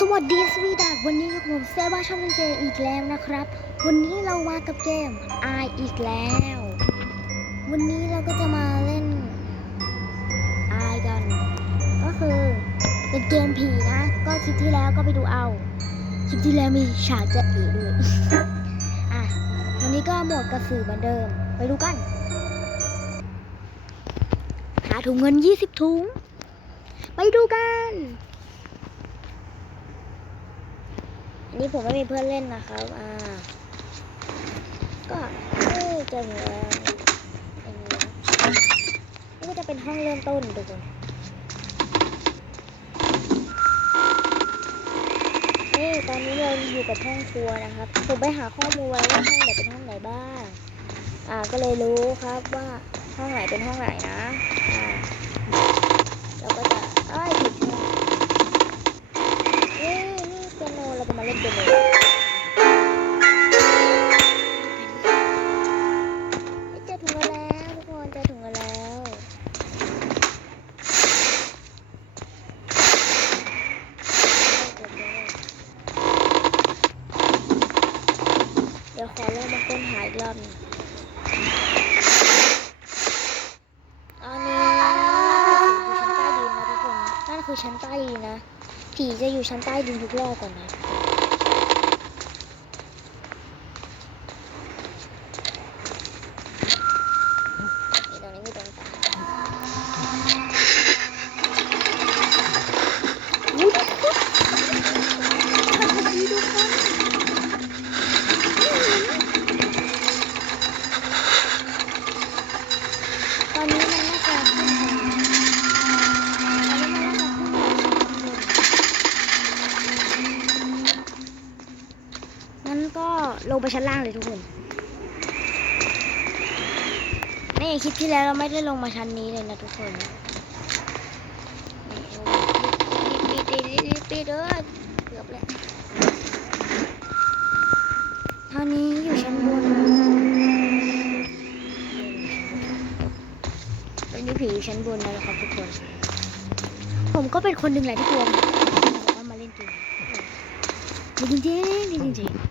สวัสดีสวีดักวันนี้กับผมเซบ้าชอบเล่นเกมอีกแล้วนะครับ วันนี้เรามากับเกม i อีกแล้ว วันนี้เราก็จะมาเล่น i กัน ก็คือเป็นเกมผีนะ ก็คลิปที่แล้วก็ไปดูเอา คลิปที่แล้วมีฉากจะอีด้วยอะวันนี้ก็หมดกระสือเหมือนเดิม ไปดูกัน หาถุงเงิน 20 ถุง ไปดูกัน อั นนี้ผมไม่มีเพื่อนเล่นนะครับ อ่า ก็เอ้ยเจอแล้วอันนี้นี่ก็จะเป็นห้องเริ่มต้นทุกคนนี่ตอนนี้เราอยู่กับห้องครัวนะครับ ผมไปหาข้อมูลไว้ว่าห้องไหนเป็นห้องไหนบ้าง อ่า ก็เลยรู้ครับว่าห้องไหนเป็นห้องไหนนะ อ่า เราก็จะอ้ยผิดช่องเอ้ยนี่เปียโนเรา จะมาเล่นเปียโนเอ้ยเจอถุงเงินแล้วทุกคนเจอถุงเงินแล้วเดี๋ยวขอเลองมาค้นหาอีกรอบนึงอันนี้นั่นคือชั้นใต้ดินนะทุกคน นั่นคือชั้นใต้ดินนะ ผีจะอยู่ชั้นใต้ดินทุกรอบก่อนนะ นี่ตรงนี้มีตรงกลางอู้ทุกคนทำแบบนี้ทุกคนตอนนี้มันน่าจะขึ้นมาตอนนี้มันน่าจะขึ้นมางั้นก็ลง ไปชั้นล่างเลยทุกคนนี่คลิปที่แล้วเราไม่ได้ลงมาชั้นนี้เลยนะทุกคนนี่ปิดปิดปิดปิดเด้อเกือบแล้วเท่านี้อยู่ชั้นบนตอนนี้ผีอยู่ชั้นบนแล้วนะครับทุกคน ผมก็เป็นคนหนึ่งแหละที่กลัวหมาบอกว่ามาเล่นเกมจริงจริงจริงจริงๆ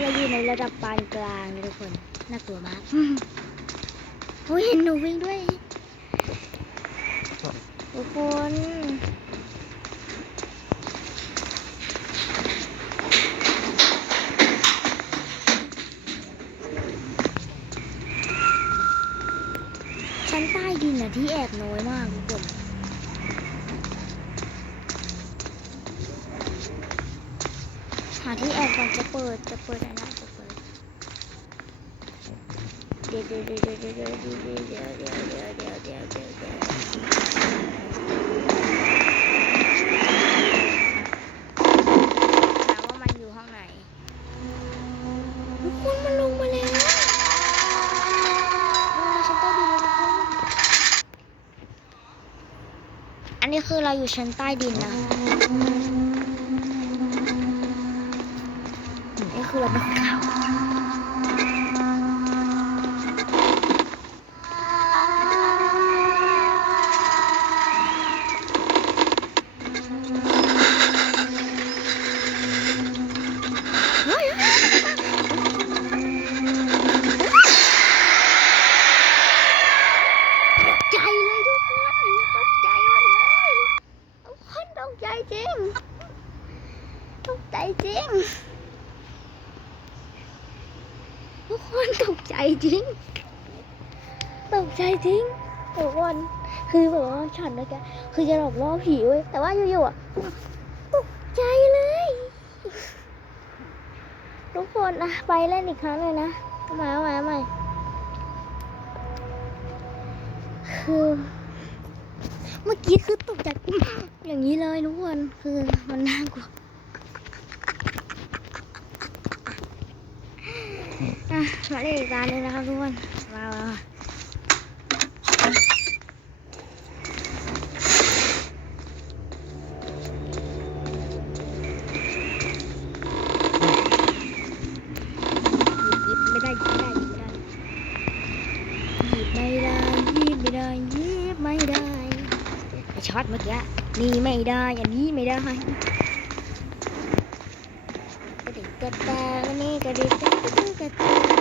เรา อยู่ในระดับปานกลางทุกคน น่ากลัวมากโอ้ยเห็นหนูวิ่งด้วย ทุกคนชั้นใต้ดินอะที่แอบน้อยมากทุกคนหาที่แอบก่อนจะเปิดจะเปิดอะไรนะจะเปิดเดี๋ยวเดี๋ยวเดี๋ยวเดี๋ยวเดี๋ยวเดี๋ยวเดี๋ยวเดี๋ยวเดี๋ยวเดี๋ยวเดี๋ยวเดี๋ยวเดี๋ยวถามว่ามันอยู่ห้องไหนทุกคนมันลงมาแล้วลงมาชั้นใต้ดินแล้วทุกคนอันนี้คือเราอยู่ชั้นใต้ดินนะนี่คือเราเป็นคนเขา กคนตกใจจริงตกใจจริง ทุกคนตกใจจริง ตกใจจริงทุกคนคือแบบว่าฉันนะแกคือจะหลอกล่อผีเว้ยแต่ว่าอยู่ๆอะตกใจเลย ทุกคนนะไปเล่นอีกครั้งเลยนะเอามาใหม่เอาใหม่คือ เมื่อกี้คือตกจากอย่างนี้เลยทุกคนคือมันน่ากลัวอะมาเล่นอีกตารเลยนะครับทุกคนมา ช็อตเมื่อกี้นี่ไม่ได้อันนี้ไม่ได้กระดิกกระแตวันนี้กระดิกกระดิกกระแตา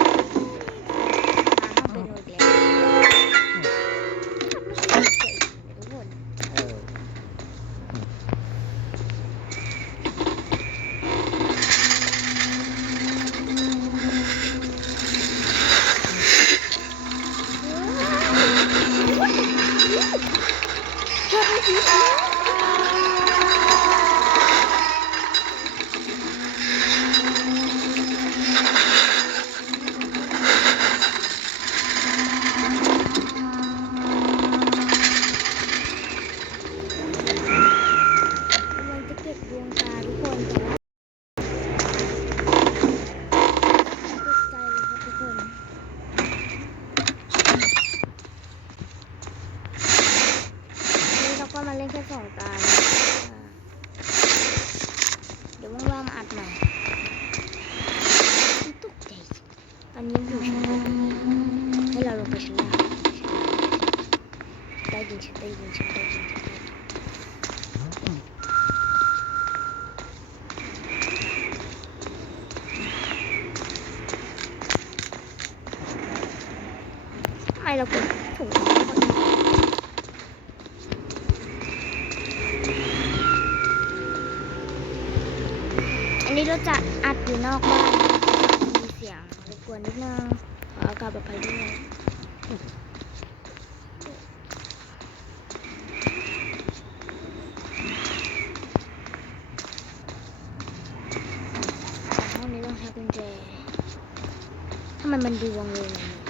กำลังจะเก็บดวงตาทุกคนแต่ว่าตกใจเลยครับทุกคนนี่เราก็มาเล่นแค่สองตานะอ่าเดี๋ยวว่างๆมาอัดใหม่ตกใจตอนนี้อยู่ชั้นบนให้เราลง ไปชั้นล่างใต้ดินชั้นใต้ดินชั้นใต้ดินชั้นใต้ดินทำไมเราเก็บถุงไม่หมดอันนี้เราจะอัดอยู่นอกบ้านมีเสียงรบกวนนิดนึงขออากาศปลอดภัยด้วย ห้องนี้ต้องใช้กุญแจทำไมมันดวงเลยนี่ย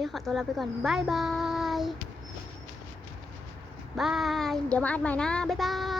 นี้ขอตัวลาไปก่อนบายบายบาย เดี๋ยวมาอัดใหม่นะบายบาย